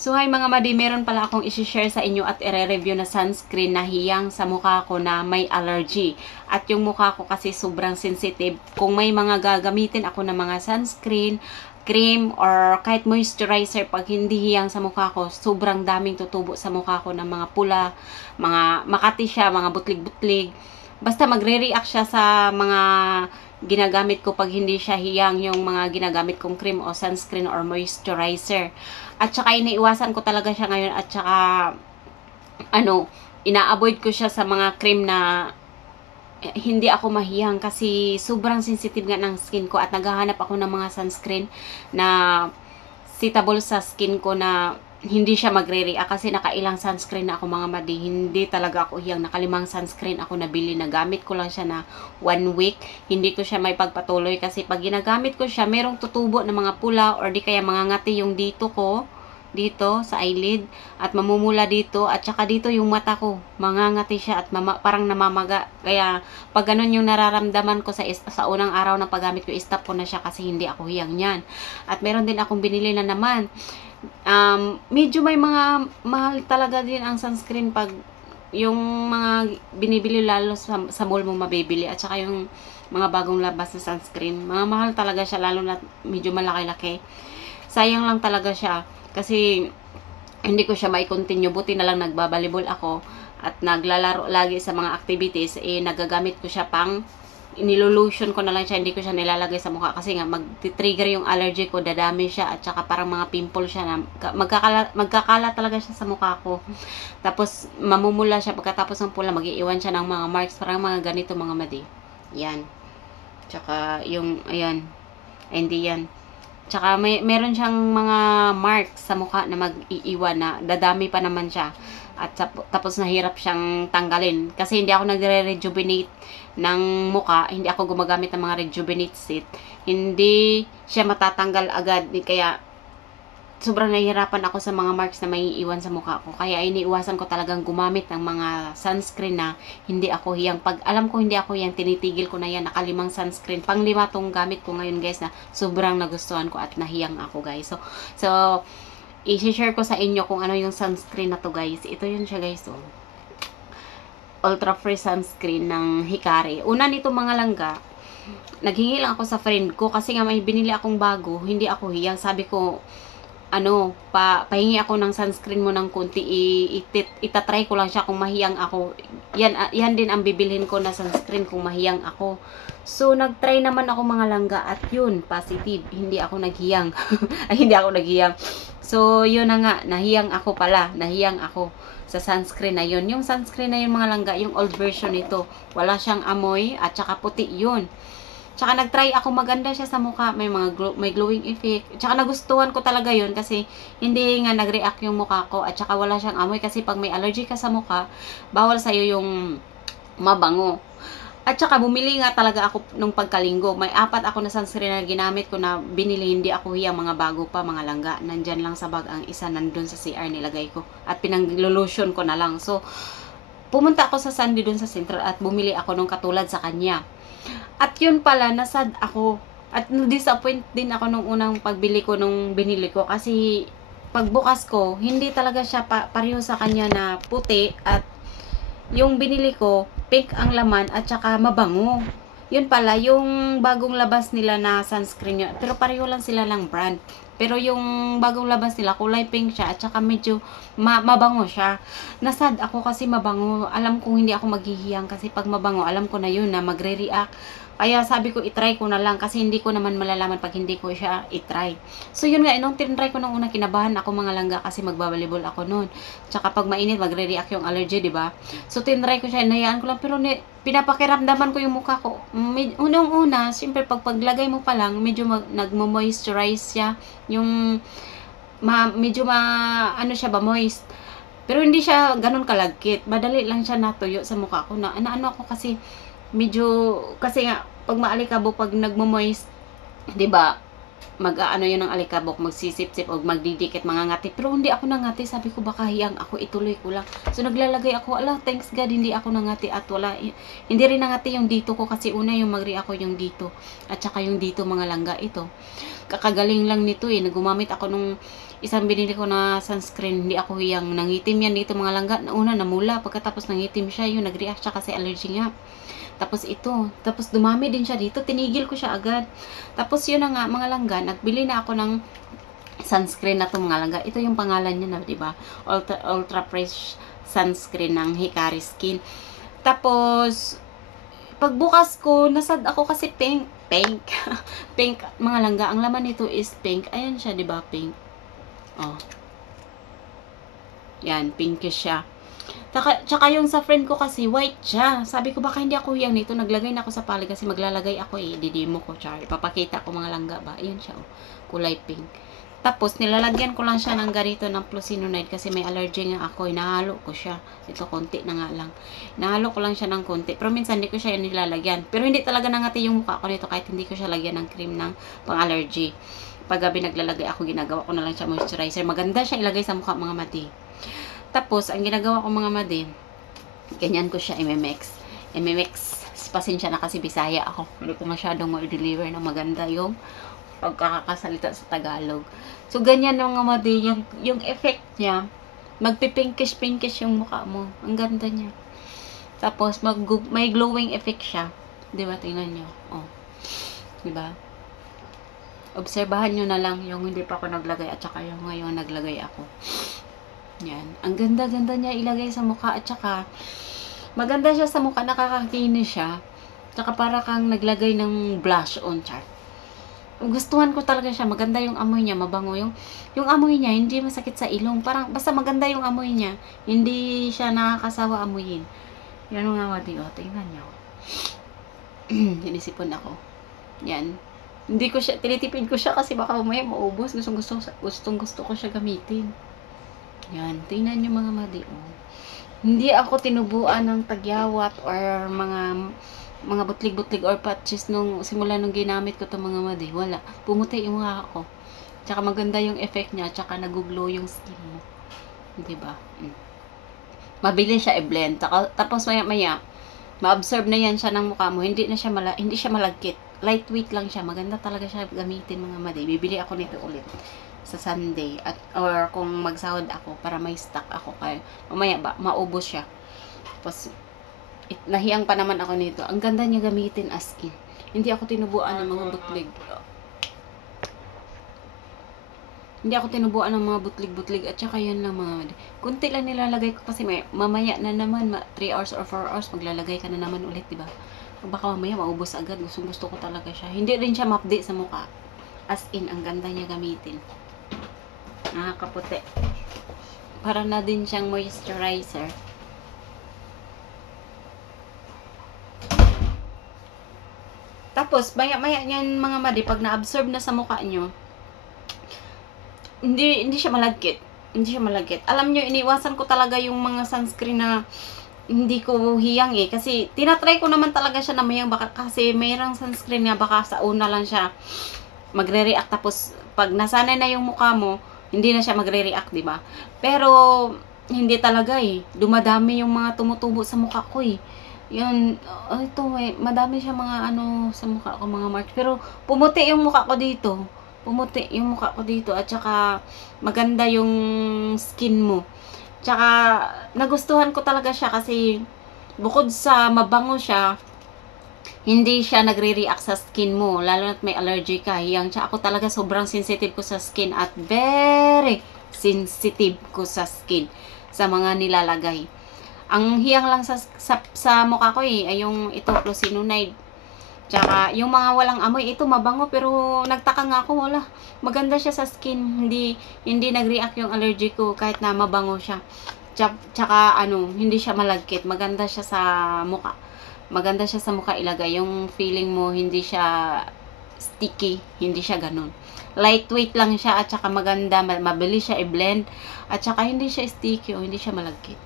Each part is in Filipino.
So hi mga madi, meron pala akong isi-share sa inyo at i-review na sunscreen na hiyang sa mukha ko na may allergy. At yung mukha ko kasi sobrang sensitive. Kung may mga gagamitin ako ng mga sunscreen, cream, or kahit moisturizer, pag hindi hiyang sa mukha ko, sobrang daming tutubo sa mukha ko ng mga pula, mga makati siya, mga butlig-butlig. Basta magre-react siya sa mga ginagamit ko pag hindi siya hiyang yung mga ginagamit kong cream o sunscreen or moisturizer. At saka iniiwasan ko talaga siya ngayon at saka ina-avoid ko siya sa mga cream na hindi ako mahiyang kasi sobrang sensitive nga ng skin ko at naghahanap ako ng mga sunscreen na suitable sa skin ko na hindi siya magre-react kasi nakailang sunscreen na ako mga madi. Hindi talaga ako hiyang, nakalimang sunscreen ako nabili. Nagamit ko lang siya na 1 week. Hindi ko siya may pagpatuloy kasi pag ginagamit ko siya, merong tutubo ng mga pula or di kaya mga ngati yung dito ko, dito sa eyelid at mamumula dito at saka dito yung mata ko. Mangangati siya at parang namamaga. Kaya pag ganun yung nararamdaman ko sa unang araw ng paggamit ko, stop ko na siya kasi hindi ako hiyang niyan. At meron din akong binili na naman. Medyo may mga mahal talaga din ang sunscreen pag yung mga binibili lalo sa mall mo mabibili at saka yung mga bagong labas na sunscreen, mga mahal talaga siya lalo na medyo malaki-laki. Sayang lang talaga siya kasi hindi ko siya mai-continue. Buti na lang nagbabalibol ako at naglalaro lagi sa mga activities, nagagamit ko siya pang nilolotion ko na lang siya, hindi ko siya nilalagay sa mukha kasi nga mag-trigger yung allergy ko, dadami siya at saka parang mga pimple siya na magkakala talaga siya sa mukha ko. Tapos mamumula siya pagkatapos ng pula, mag-iiwan siya ng mga marks, parang mga ganito mga madi. Yan. Tsaka yung ayan, hindi yan. Tsaka meron siyang mga marks sa mukha na mag-iiwan na dadami pa naman siya. At tapos nahirap siyang tanggalin. Kasi hindi ako nagre-rejuvenate ng mukha. Hindi ako gumagamit ng mga rejuvenate set. Hindi siya matatanggal agad. Kaya sobrang nahihirapan ako sa mga marks na may iiwan sa mukha ko. Kaya iniiwasan ko talagang gumamit ng mga sunscreen na hindi ako hiyang. Pag alam ko hindi ako hiyang, tinitigil ko na yan. Nakalimang sunscreen. Pang-5 tong gamit ko ngayon guys na sobrang nagustuhan ko at nahiyang ako guys. So i-share ko sa inyo kung ano yung sunscreen na to guys. Ito yun siya guys. Ultra Free Sunscreen ng Hikari. Una nito mga langga, naghingi lang ako sa friend ko kasi nga may binili akong bago. Hindi ako hiyang. Sabi ko, pahingi ako ng sunscreen mo ng kunti, itatry ko lang siya kung mahiyang ako. Yan din ang bibilhin ko na sunscreen kung mahiyang ako. So, nagtry naman ako mga langga at yun, positive. Hindi ako naghiyang. Ay, hindi ako naghiyang. So, yun na nga, nahiyang ako pala. Nahiyang ako sa sunscreen na yun. Yung sunscreen na yun mga langga, yung old version nito. Wala siyang amoy at saka puti yun. Tsaka nagtry ako, maganda siya sa mukha, may may glowing effect. Tsaka nagustuhan ko talaga yun kasi hindi nga nag-react yung mukha ko at tsaka wala siyang amoy kasi pag may allergy ka sa mukha, bawal sa'yo yung mabango. At saka bumili nga talaga ako nung pagkalinggo. May 4 ako na sunscreen na ginamit ko na binili, hindi ako hiyang, mga bago pa, mga langga. Nandyan lang sa bag, ang isa nandun sa CR nilagay ko. At pinang-lotion ko na lang. So, pumunta ako sa Sunday dun sa Central at bumili ako nung katulad sa kanya. At yun pala, nasad ako. At disappoint din ako nung unang pagbili ko nung binili ko. Kasi pagbukas ko, hindi talaga siya pareho sa kanya na puti. At yung binili ko, pink ang laman at saka mabango. Yun pala, yung bagong labas nila na sunscreen yun. Pero pareho lang sila ng brand. Pero yung bagong labas nila, kulay pink siya at saka medyo mabango siya. Nasad ako kasi mabango. Alam kong hindi ako maghihiyang kasi pag mabango, alam ko na yun na magre-react. Kaya sabi ko, itry ko na lang kasi hindi ko naman malalaman pag hindi ko siya itry. So yun nga, nung tinry ko nung una, kinabahan ako mga langga kasi magbabalibol ako noon. Tsaka pag mainit, magre-react yung allergy, di ba? So tinry ko siya, inayaan ko lang, pero pinapakiramdaman ko yung mukha ko. Unang-una, siyempre paglagay mo pa lang, medyo nagmo-moisturize siya. Yung medyo siya ba, moist. Pero hindi siya ganun kalagkit. Madali lang siya natuyo sa mukha ko na ano ako kasi kasi nga pag maalikabok, pag nagmo-moist, 'di ba? Mag-aano 'yun ng alikabok, magsisip-sip o magdidikit, mga ngati. Pero hindi ako nangati, sabi ko baka hiyang ako, ituloy ko lang. So naglalagay ako, thanks God hindi ako nangati at hindi rin nangati yung dito ko kasi una yung mag-react ako yung dito at saka yung dito mga langga ito. Kakagaling lang nito nagumamit ako nung isang binili ko na sunscreen, hindi ako hiyang. Nangitim yan dito mga langga. Una namula, pagkatapos nangitim siya, yun, nag-react siya kasi allergy nga. Tapos ito, tapos dumami din siya dito, tinigil ko siya agad. Tapos yun na nga, mga langga, nagbili na ako ng sunscreen na to mga langga. Ito yung pangalan niya na, diba? Ultra Fresh sunscreen ng Hikari Skin. Tapos, pagbukas ko, nasad ako kasi pink. Pink, mga langga. Ang laman nito is pink. Ayan siya, diba? Pink. Oh. Yan, pinkish siya. Tsaka yung sa friend ko kasi, white siya. Sabi ko, baka hindi ako hiyang nito. Naglagay na ako sa pali kasi maglalagay ako didemo ko, char. Ipapakita ko mga langga ba. Ayan siya, oh. Kulay pink. Tapos, nilalagyan ko lang siya ng ganito ng Fluosinonide kasi may allergy nga ako. Inahalo ko siya. Ito, konti na nga lang. Inahalo ko lang siya ng konti. Pero minsan, hindi ko siya nilalagyan. Pero hindi talaga nangati yung mukha ko nito kahit hindi ko siya lagyan ng cream ng pang-allergy. Pag gabi naglalagay ako, ginagawa ko na lang siya moisturizer. Maganda siya ilagay sa mukha, mga mati. Tapos, ang ginagawa ko mga madi, ganyan ko siya MMX. Pasensya na kasi Bisaya ako. Hindi ko masyadong ma-deliver na maganda yung pagkakasalita sa Tagalog. So, ganyan mga madi, yung effect niya, magpipinkish yung mukha mo. Ang ganda niya. Tapos, may glowing effect siya. Diba? Tingnan nyo. Oh. Diba? Obserbahan nyo na lang yung hindi pa ako naglagay at saka yung ngayon naglagay ako. Yan. Ang ganda-ganda niya ilagay sa mukha at saka maganda siya sa mukha, nakakakinis siya. Tsaka para kang naglagay ng blush on, chart. Gustuhan ko talaga siya. Maganda yung amoy niya, mabango yung amoy niya, hindi masakit sa ilong. Parang basta maganda yung amoy niya. Hindi siya nakakasawa amuyin. Yan nga madi, oh, tingnan niyo. Sinisipon ako. Yan. Hindi ko siya, tinitipid ko siya kasi baka umaya maubos. Gustong-gusto ko siya gamitin. Yan, tingnan nyo mga madi, oh. Hindi ako tinubuan ng tagyawat or mga butlig-butlig or patches simula nung ginamit ko itong mga madi. Wala. Pumuti yung mukha ko. Tsaka maganda yung effect niya, tsaka nag-glow yung skin mo. Diba? Mabilis siya i-blend. Tapos maya-maya, ma-absorb na yan siya ng mukha mo. Hindi siya malagkit. Lightweight lang siya. Maganda talaga siya gamitin mga madi. Bibili ako nito ulit sa Sunday or kung magsahod ako para may stock ako kaya mamaya ba maubos siya. Tapos nahiyang pa naman ako nito. Ang ganda niya gamitin as in. Hindi ako tinubuan ng mga butlig. Hindi ako tinubuan ng mga butlig-butlig at saka yun lang mga kunti lang nilalagay ko kasi mamaya na naman 3 hours or 4 hours maglalagay ka na naman ulit, diba? Baka mamaya maubos agad. Gusto ko talaga siya. Hindi rin siya mapdi sa mukha. As in, ang ganda niya gamitin. Nakakaputi. Para na din siyang moisturizer. Tapos, maya-maya niyan mga madi, pag na-absorb na sa mukha nyo, hindi siya malagkit. Hindi siya malagkit. Alam nyo, iniwasan ko talaga yung mga sunscreen na hindi ko hiyang kasi tinatry ko naman talaga siya na mayang baka kasi mayroong sunscreen nga baka sa una lang siya magre-react tapos pag nasanay na yung mukha mo, hindi na siya magre-react, di ba? Pero hindi talaga dumadami yung mga tumutubo sa mukha ko Yan, ito madami siya mga sa mukha ko, mga marks. Pero pumuti yung mukha ko dito. Pumuti yung mukha ko dito at saka maganda yung skin mo. Tsaka nagustuhan ko talaga siya kasi bukod sa mabango siya, hindi siya nagre-react sa skin mo, lalo na't may allergy ka. Tsaka ako talaga sobrang sensitive ko sa skin at very sensitive ko sa skin sa mga nilalagay. Ang hiyang lang sa mukha ko ay yung ito, Fluosinonide. Tsaka yung mga walang amoy, ito mabango pero nagtaka nga ako, wala. Maganda siya sa skin, hindi nag-react yung allergy ko kahit na mabango siya. Tsaka hindi siya malagkit, maganda siya sa mukha. Maganda siya sa mukha ilagay. Yung feeling mo, hindi siya sticky. Hindi siya ganun. Lightweight lang siya at saka maganda. Mabilis siya i-blend. At saka hindi siya sticky o hindi siya malagkit.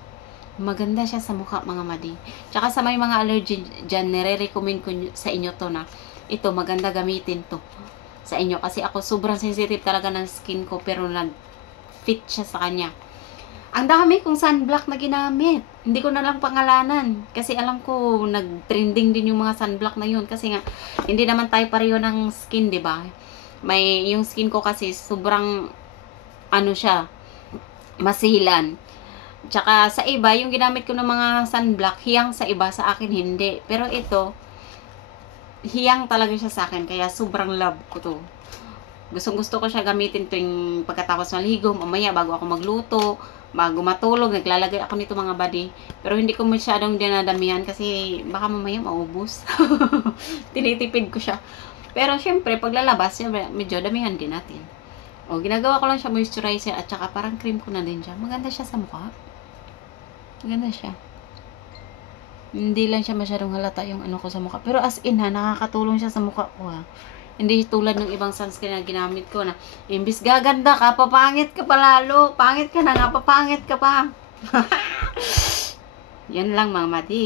Maganda siya sa mukha mga madi. Tsaka sa may mga allergy dyan, nire-recommend ko sa inyo to na ito, maganda gamitin to sa inyo. Kasi ako sobrang sensitive talaga ng skin ko pero nag-fit siya sa kanya. Ang dami kong sunblock na ginamit. Hindi ko na lang pangalanan. Kasi alam ko, nag-trending din yung mga sunblock na yun. Kasi nga, hindi naman tayo pareho ng skin, diba? Yung skin ko kasi sobrang ano siya, masilan. Tsaka sa iba, yung ginamit ko ng mga sunblock, hiyang sa iba, sa akin hindi. Pero ito, hiyang talaga siya sa akin, kaya sobrang love ko to. Gustong gusto ko siya gamitin tuwing pagkatapos maligo, mamaya bago ako magluto, bago matulog, naglalagay ako nito mga buddy. Pero hindi ko masyadong dinadamihan kasi baka mamaya maubos. Tinitipid ko siya. Pero syempre, paglalabas, medyo damihan din natin. O, ginagawa ko lang siya moisturizer at saka parang cream ko na din siya. Maganda siya sa mukha. Maganda siya. Hindi lang siya masyadong halata yung ano ko sa mukha. Pero as in ha, nakakatulong siya sa mukha ko ha. Hindi tulad ng ibang sunscreen na ginamit ko na imbis gaganda ka, papangit ka pa lalo. Pangit ka na nga, papangit ka pa. Yan lang mga madi.